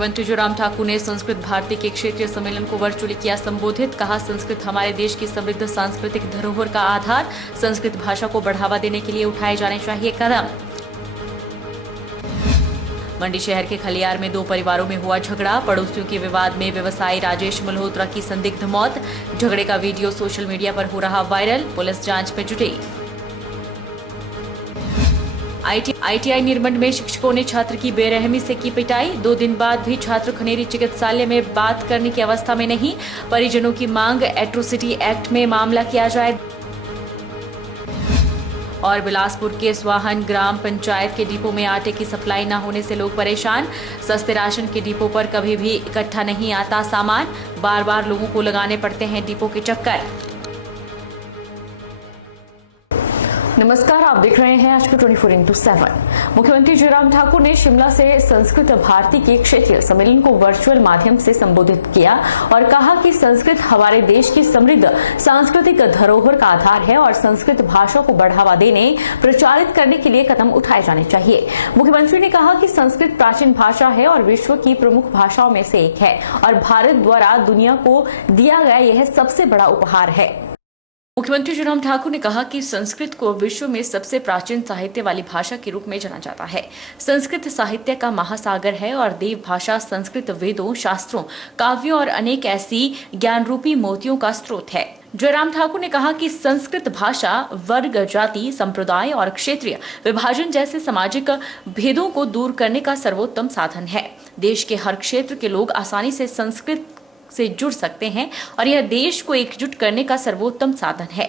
मुख्यमंत्री जयराम ठाकुर ने संस्कृत भारती के क्षेत्रीय सम्मेलन को वर्चुअली किया संबोधित। कहा, संस्कृत हमारे देश की समृद्ध सांस्कृतिक धरोहर का आधार। संस्कृत भाषा को बढ़ावा देने के लिए उठाए जाने चाहिए कदम। मंडी शहर के खलियार में दो परिवारों में हुआ झगड़ा। पड़ोसियों के विवाद में व्यवसायी राजेश मल्होत्रा की संदिग्ध मौत। झगड़े का वीडियो सोशल मीडिया पर हो रहा वायरल। पुलिस जांच में जुटी। आईटीआई निर्मंड में शिक्षकों ने छात्र की बेरहमी से की पिटाई। 2 दिन बाद भी छात्र खनेरी चिकित्सालय में बात करने की अवस्था में नहीं। परिजनों की मांग, एट्रोसिटी एक्ट में मामला किया जाए। और बिलासपुर के स्वाहन ग्राम पंचायत के डिपो में आटे की सप्लाई न होने से लोग परेशान। सस्ते राशन के डिपो पर कभी भी इकट्ठा नहीं आता सामान। बार बार लोगों को लगाने पड़ते हैं डिपो के चक्कर। नमस्कार, आप देख रहे हैं HP 24x7। मुख्यमंत्री जयराम ठाकुर ने शिमला से संस्कृत भारती के क्षेत्रीय सम्मेलन को वर्चुअल माध्यम से संबोधित किया और कहा कि संस्कृत हमारे देश की समृद्ध सांस्कृतिक धरोहर का आधार है और संस्कृत भाषा को बढ़ावा देने, प्रचारित करने के लिए कदम उठाए जाने चाहिए। मुख्यमंत्री ने कहा कि संस्कृत प्राचीन भाषा है और विश्व की प्रमुख भाषाओं में से एक है और भारत द्वारा दुनिया को दिया गया यह सबसे बड़ा उपहार है। मुख्यमंत्री जयराम ठाकुर ने कहा कि संस्कृत को विश्व में सबसे प्राचीन साहित्य वाली भाषा के रूप में जाना जाता है। संस्कृत साहित्य का महासागर है और देव भाषा संस्कृत वेदों, शास्त्रों, काव्यों और अनेक ऐसी ज्ञान रूपी मोतियों का स्रोत है। जयराम ठाकुर ने कहा कि संस्कृत भाषा वर्ग, जाति, संप्रदाय और क्षेत्रीय विभाजन जैसे सामाजिक भेदों को दूर करने का सर्वोत्तम साधन है। देश के हर क्षेत्र के लोग आसानी से संस्कृत से जुड़ सकते हैं और यह देश को एकजुट करने का सर्वोत्तम साधन है।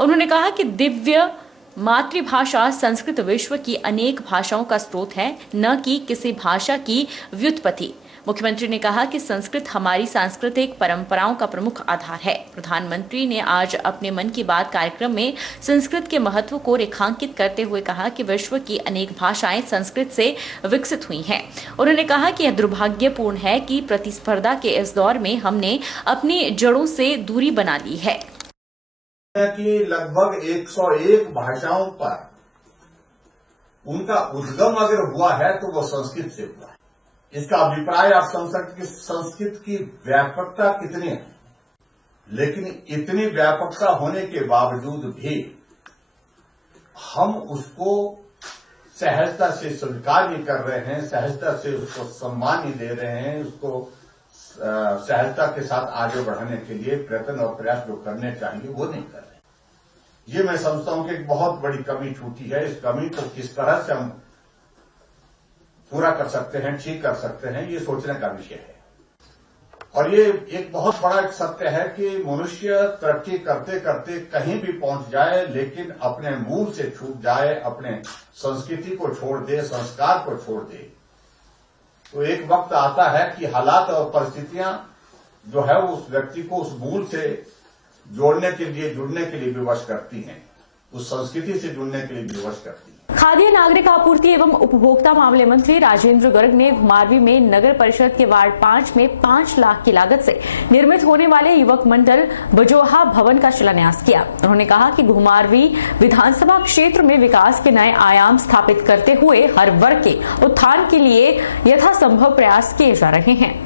उन्होंने कहा कि दिव्य मातृभाषा संस्कृत विश्व की अनेक भाषाओं का स्रोत है, न कि किसी भाषा की व्युत्पत्ति। मुख्यमंत्री ने कहा कि संस्कृत हमारी सांस्कृतिक परंपराओं का प्रमुख आधार है। प्रधानमंत्री ने आज अपने मन की बात कार्यक्रम में संस्कृत के महत्व को रेखांकित करते हुए कहा कि विश्व की अनेक भाषाएं संस्कृत से विकसित हुई हैं। उन्होंने कहा कि यह दुर्भाग्यपूर्ण है कि प्रतिस्पर्धा के इस दौर में हमने अपनी जड़ों से दूरी बना ली है। कि लगभग 101 भाषाओं पर उनका उद्गम अगर हुआ है तो वो संस्कृत से हुआ है। इसका अभिप्राय आप समझ सकते कि संस्कृत की व्यापकता कितनी है, लेकिन इतनी व्यापकता होने के बावजूद भी हम उसको सहजता से स्वीकार नहीं कर रहे हैं, सहजता से उसको सम्मान नहीं दे रहे हैं, उसको सहजता के साथ आगे बढ़ाने के लिए प्रयत्न और प्रयास जो करने चाहिए वो नहीं कर रहे। ये मैं समझता हूं कि एक बहुत बड़ी कमी छूटी है। इस कमी को किस तरह से हम पूरा कर सकते हैं, ठीक कर सकते हैं, ये सोचने का विषय है। और ये एक बहुत बड़ा एक सत्य है कि मनुष्य तरक्की करते करते कहीं भी पहुंच जाए, लेकिन अपने मूल से छूट जाए, अपने संस्कृति को छोड़ दे, संस्कार को छोड़ दे, तो एक वक्त आता है कि हालात और परिस्थितियां जो है उस व्यक्ति को उस मूल से जोड़ने के लिए, जुड़ने के लिए विवश करती हैं, उस संस्कृति से जुड़ने के लिए विवश करती हैं। खाद्य नागरिक आपूर्ति एवं उपभोक्ता मामले मंत्री राजेंद्र गर्ग ने घुमारवीं में नगर परिषद के वार्ड 5 में 5 लाख की लागत से निर्मित होने वाले युवक मंडल बजोहा भवन का शिलान्यास किया। उन्होंने कहा कि घुमारवीं विधानसभा क्षेत्र में विकास के नए आयाम स्थापित करते हुए हर वर्ग के उत्थान के लिए यथासंभव प्रयास किए जा रहे हैं।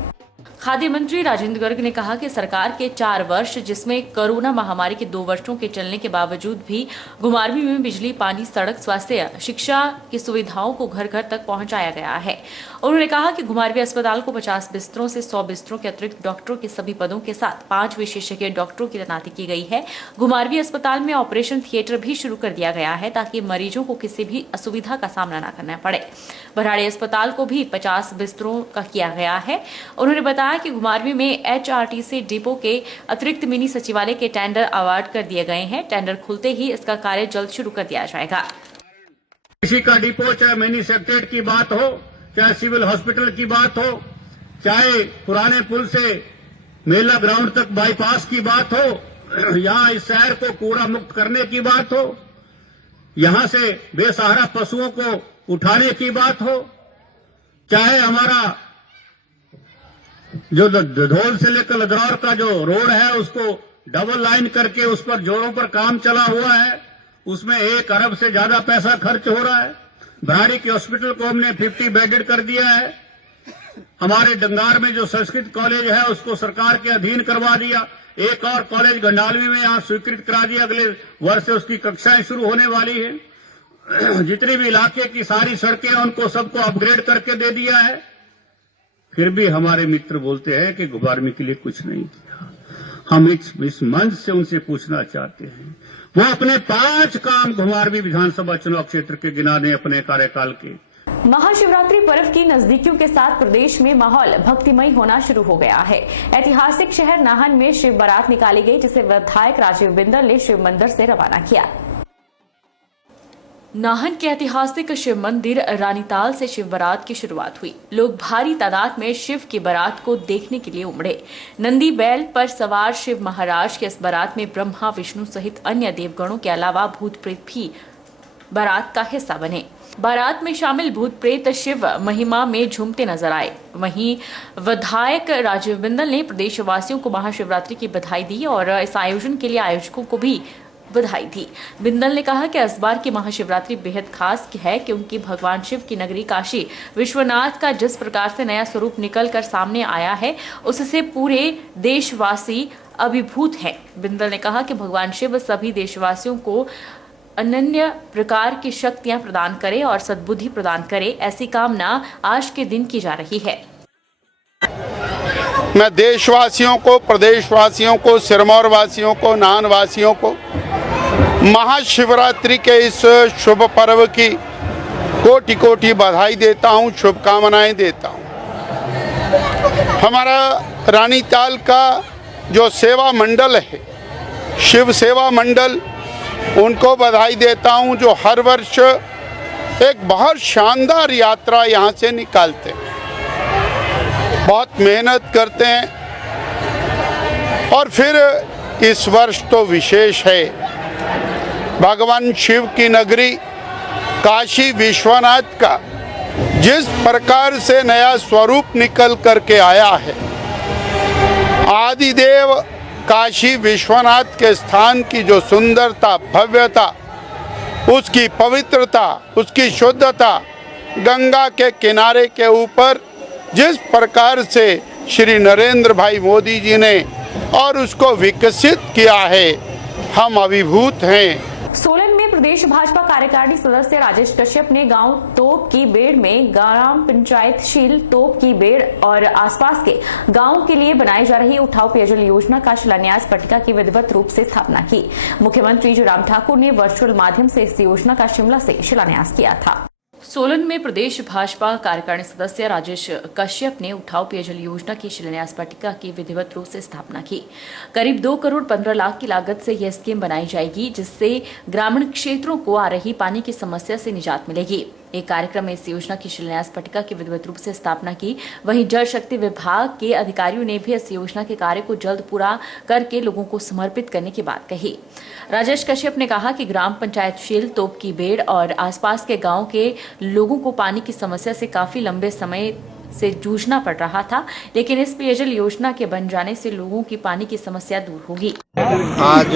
खाद्य मंत्री राजेंद्र गर्ग ने कहा कि सरकार के 4 वर्ष, जिसमें कोरोना महामारी के 2 वर्षों के चलने के बावजूद भी घुमारवीं में बिजली, पानी, सड़क, स्वास्थ्य, शिक्षा की सुविधाओं को घर घर तक पहुंचाया गया है। उन्होंने कहा कि घुमारवीं अस्पताल को 50 बिस्तरों से 100 बिस्तरों के अतिरिक्त डॉक्टरों के सभी पदों के साथ 5 विशेषज्ञ डॉक्टरों की तैनाती की गई है। घुमारवीं अस्पताल में ऑपरेशन थिएटर भी शुरू कर दिया गया है ताकि मरीजों को किसी भी असुविधा का सामना न करना पड़े। भराड़ी अस्पताल को भी 50 बिस्तरों का किया गया है। उन्होंने बताया कि घुमारवीं में HRTC डिपो के अतिरिक्त मिनी सचिवालय के टेंडर अवार्ड कर दिए गए हैं। टेंडर खुलते ही इसका कार्य जल्द शुरू कर दिया जाएगा। किसी का डिपो, चाहे मिनी सेक्रेटरीट की बात हो, चाहे सिविल हॉस्पिटल की बात हो, चाहे पुराने पुल से मेला ग्राउंड तक बाईपास की बात हो, यहाँ इस शहर को कूड़ा मुक्त करने की बात हो, यहाँ से बेसहारा पशुओं को उठाने की बात हो, चाहे हमारा जो धोल से लेकर लदरौर का जो रोड है उसको डबल लाइन करके उस पर जोड़ों पर काम चला हुआ है, उसमें 1 अरब से ज्यादा पैसा खर्च हो रहा है। भराड़ी के हॉस्पिटल को हमने 50 बेडेड कर दिया है। हमारे डंगार में जो संस्कृत कॉलेज है उसको सरकार के अधीन करवा दिया। एक और कॉलेज गंडालवी में यहाँ स्वीकृत करा दिया, अगले वर्ष से उसकी कक्षाएं शुरू होने वाली है। जितनी भी इलाके की सारी सड़कें उनको सबको अपग्रेड करके दे दिया है। फिर भी हमारे मित्र बोलते हैं कि घुमारवी के लिए कुछ नहीं किया। हम इस मंच से उनसे पूछना चाहते हैं, वो अपने 5 काम घुमारवी विधानसभा चुनाव क्षेत्र के गिना दें अपने कार्यकाल के। महाशिवरात्रि पर्व की नजदीकियों के साथ प्रदेश में माहौल भक्तिमय होना शुरू हो गया है। ऐतिहासिक शहर नाहन में शिव बारात निकाली गई, जिसे विधायक राजीव बिंदल ने शिव मंदिर से रवाना किया। नाहन के ऐतिहासिक शिव मंदिर रानीताल से शिव बारात की शुरुआत हुई। लोग भारी तादाद में शिव की बारात को देखने के लिए उमड़े। नंदी बैल पर सवार शिव महाराज के इस बारात में ब्रह्मा, विष्णु सहित अन्य देवगणों के अलावा भूत प्रेत भी बारात का हिस्सा बने। बारात में शामिल भूत प्रेत शिव महिमा में झूमते नजर आए। वहीं विधायक राजीव बिंदल ने प्रदेशवासियों को महाशिवरात्रि की बधाई दी और इस आयोजन के लिए आयोजकों को भी बधाई दी। बिंदल ने कहा कि इस बार की महाशिवरात्रि बेहद खास है क्योंकि भगवान शिव की नगरी काशी विश्वनाथ का जिस प्रकार से नया स्वरूप निकल कर सामने आया है, उससे पूरे देशवासी अभिभूत हैं। बिंदल ने कहा कि भगवान शिव सभी देशवासियों को अनन्य प्रकार की शक्तियां प्रदान करे और सद्बुद्धि प्रदान करे, ऐसी कामना आज के दिन की जा रही है। मैं देशवासियों को, प्रदेशवासियों को, सिरमौर वासियों को, नाहन वासियों को महाशिवरात्रि के इस शुभ पर्व की कोटि कोटि बधाई देता हूं, शुभकामनाएं देता हूं। हमारा रानीताल का जो सेवा मंडल है, शिव सेवा मंडल, उनको बधाई देता हूं जो हर वर्ष एक बहुत शानदार यात्रा यहाँ से निकालते हैं, बहुत मेहनत करते हैं। और फिर इस वर्ष तो विशेष है, भगवान शिव की नगरी काशी विश्वनाथ का जिस प्रकार से नया स्वरूप निकल करके आया है, आदिदेव काशी विश्वनाथ के स्थान की जो सुंदरता, भव्यता, उसकी पवित्रता, उसकी शुद्धता, गंगा के किनारे के ऊपर जिस प्रकार से श्री नरेंद्र भाई मोदी जी ने और उसको विकसित किया है, हम अभिभूत हैं। सोलन में प्रदेश भाजपा कार्यकारिणी सदस्य राजेश कश्यप ने गांव तोप की बेड़ में ग्राम पंचायत शील तोप की बेड़ और आसपास के गांवों के लिए बनाई जा रही उठाऊ पेयजल योजना का शिलान्यास पट्टिका की विधिवत रूप से स्थापना की। मुख्यमंत्री जयराम ठाकुर ने वर्चुअल माध्यम से इस योजना का शिमला से शिलान्यास किया था। सोलन में प्रदेश भाजपा कार्यकारिणी सदस्य राजेश कश्यप ने उठाऊ पेयजल योजना की शिलान्यास पट्टिका की विधिवत रूप से स्थापना की। करीब 2 करोड़ 15 लाख की लागत से यह स्कीम बनाई जाएगी, जिससे ग्रामीण क्षेत्रों को आ रही पानी की समस्या से निजात मिलेगी। एक कार्यक्रम में इस योजना की शिलान्यास पट्टिका की विधिवत रूप से स्थापना की। वहीं जल शक्ति विभाग के अधिकारियों ने भी इस योजना के कार्य को जल्द पूरा करके लोगों को समर्पित करने की बात कही। राजेश कश्यप ने कहा कि ग्राम पंचायत शील तोप की बेड़ और आसपास के गांव के लोगों को पानी की समस्या से काफी लंबे समय से जूझना पड़ रहा था, लेकिन इस पेयजल योजना के बन जाने से लोगों की पानी की समस्या दूर होगी। आज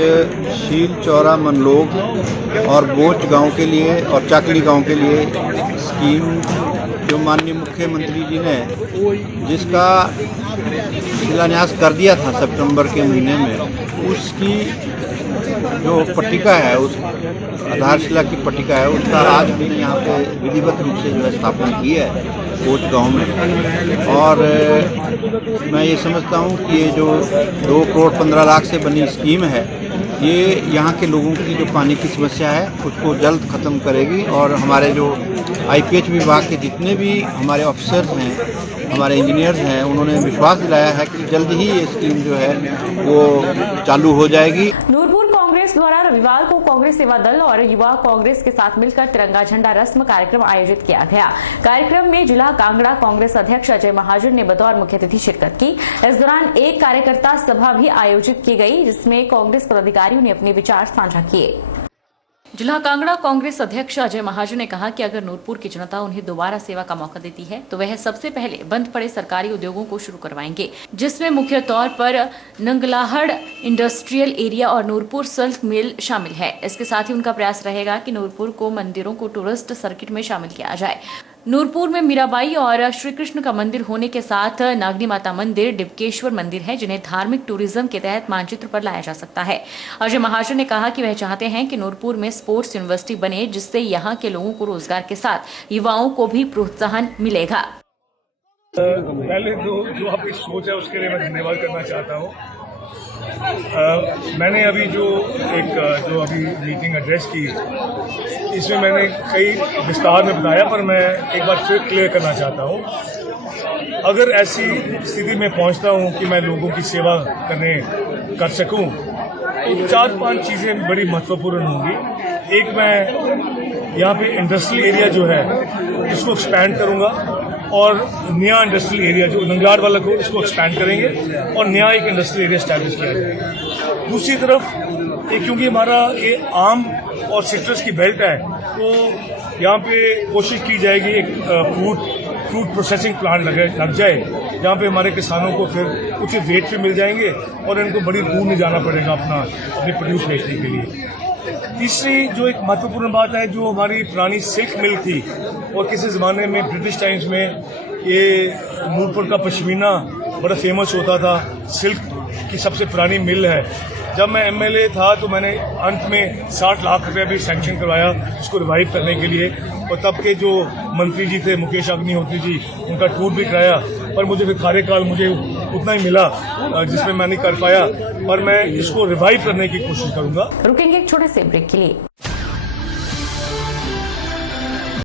शील, चौरा, मनलोग और बोच गांव के लिए और चाकली गांव के लिए स्कीम जो माननीय मुख्यमंत्री जी ने जिसका शिलान्यास कर दिया था सितंबर के महीने में, उसकी जो पट्टिका है, उस आधारशिला की पट्टिका है, उसका आज भी यहाँ पे विधिवत रूप से जो है स्थापना की है कोच गांव में। और मैं ये समझता हूँ कि ये जो 2 करोड़ 15 लाख से बनी स्कीम है, ये यहाँ के लोगों की जो पानी की समस्या है उसको जल्द ख़त्म करेगी। और हमारे जो IPH विभाग के जितने भी हमारे ऑफिसर्स हैं, हमारे इंजीनियर्स हैं, उन्होंने विश्वास दिलाया है कि जल्द ही ये स्कीम जो है वो चालू हो जाएगी। नूरपुर कांग्रेस द्वारा रविवार को कांग्रेस सेवा दल और युवा कांग्रेस के साथ मिलकर तिरंगा झंडा रस्म कार्यक्रम आयोजित किया गया। कार्यक्रम में जिला कांगड़ा कांग्रेस अध्यक्ष अजय महाजन ने बतौर मुख्य अतिथि शिरकत की। इस दौरान एक कार्यकर्ता सभा भी आयोजित की गई, जिसमें कांग्रेस पदाधिकारियों ने अपने विचार साझा किए। जिला कांगड़ा कांग्रेस अध्यक्ष अजय महाजन ने कहा कि अगर नूरपुर की जनता उन्हें दोबारा सेवा का मौका देती है तो वह सबसे पहले बंद पड़े सरकारी उद्योगों को शुरू करवाएंगे, जिसमें मुख्य तौर पर नंगलाहड़ इंडस्ट्रियल एरिया और नूरपुर सिल्क मिल शामिल है। इसके साथ ही उनका प्रयास रहेगा कि नूरपुर को मंदिरों को टूरिस्ट सर्किट में शामिल किया जाए। नूरपुर में मीराबाई और श्री कृष्ण का मंदिर होने के साथ नागनी माता मंदिर, डिबकेश्वर मंदिर है, जिन्हें धार्मिक टूरिज्म के तहत मानचित्र पर लाया जा सकता है। अजय महाजन ने कहा कि वह चाहते हैं कि नूरपुर में स्पोर्ट्स यूनिवर्सिटी बने, जिससे यहाँ के लोगों को रोजगार के साथ युवाओं को भी प्रोत्साहन मिलेगा। पहले जो आपकी सोच है उसके लिए मैं धन्यवाद करना चाहता हूँ। मैंने अभी जो अभी मीटिंग एड्रेस की, इसमें मैंने कई विस्तार में बताया, पर मैं एक बार फिर क्लियर करना चाहता हूँ। अगर ऐसी स्थिति में पहुँचता हूँ कि मैं लोगों की सेवा कर सकूँ, तो 4-5 चीज़ें बड़ी महत्वपूर्ण होंगी। एक, मैं यहाँ पे इंडस्ट्रियल एरिया जो है इसको एक्सपैंड करूँगा, और नया इंडस्ट्रियल एरिया जो नंगलाड़ वाला को इसको एक्सपैंड करेंगे और नया एक इंडस्ट्रियल एरिया स्टैब्लिश किया जाएगा। दूसरी तरफ क्योंकि हमारा ये आम और सिट्रस की बेल्ट है, तो यहाँ पे कोशिश की जाएगी एक फ्रूट प्रोसेसिंग प्लांट लग जाए, जहाँ पे हमारे किसानों को फिर उचित रेट पे मिल जाएंगे और इनको बड़ी दूर नहीं जाना पड़ेगा अपने प्रोड्यूस बेचने के लिए। तीसरी जो एक महत्वपूर्ण बात है, जो हमारी पुरानी सिल्क मिल थी, और किसी ज़माने में ब्रिटिश टाइम्स में ये नूरपुर का पश्मीना बड़ा फेमस होता था, सिल्क की सबसे पुरानी मिल है। जब मैं एमएलए था तो मैंने अंत में 60 लाख रुपए भी सैंक्शन करवाया इसको रिवाइव करने के लिए, और तब के जो मंत्री जी थे मुकेश अग्निहोत्री जी, उनका टूर भी कराया, पर मुझे फिर कार्यकाल मुझे उतना ही मिला जिसमें मैं नहीं कर पाया, पर मैं इसको रिवाइव करने की कोशिश करूंगा। रुकेंगे एक छोटे से ब्रेक के लिए।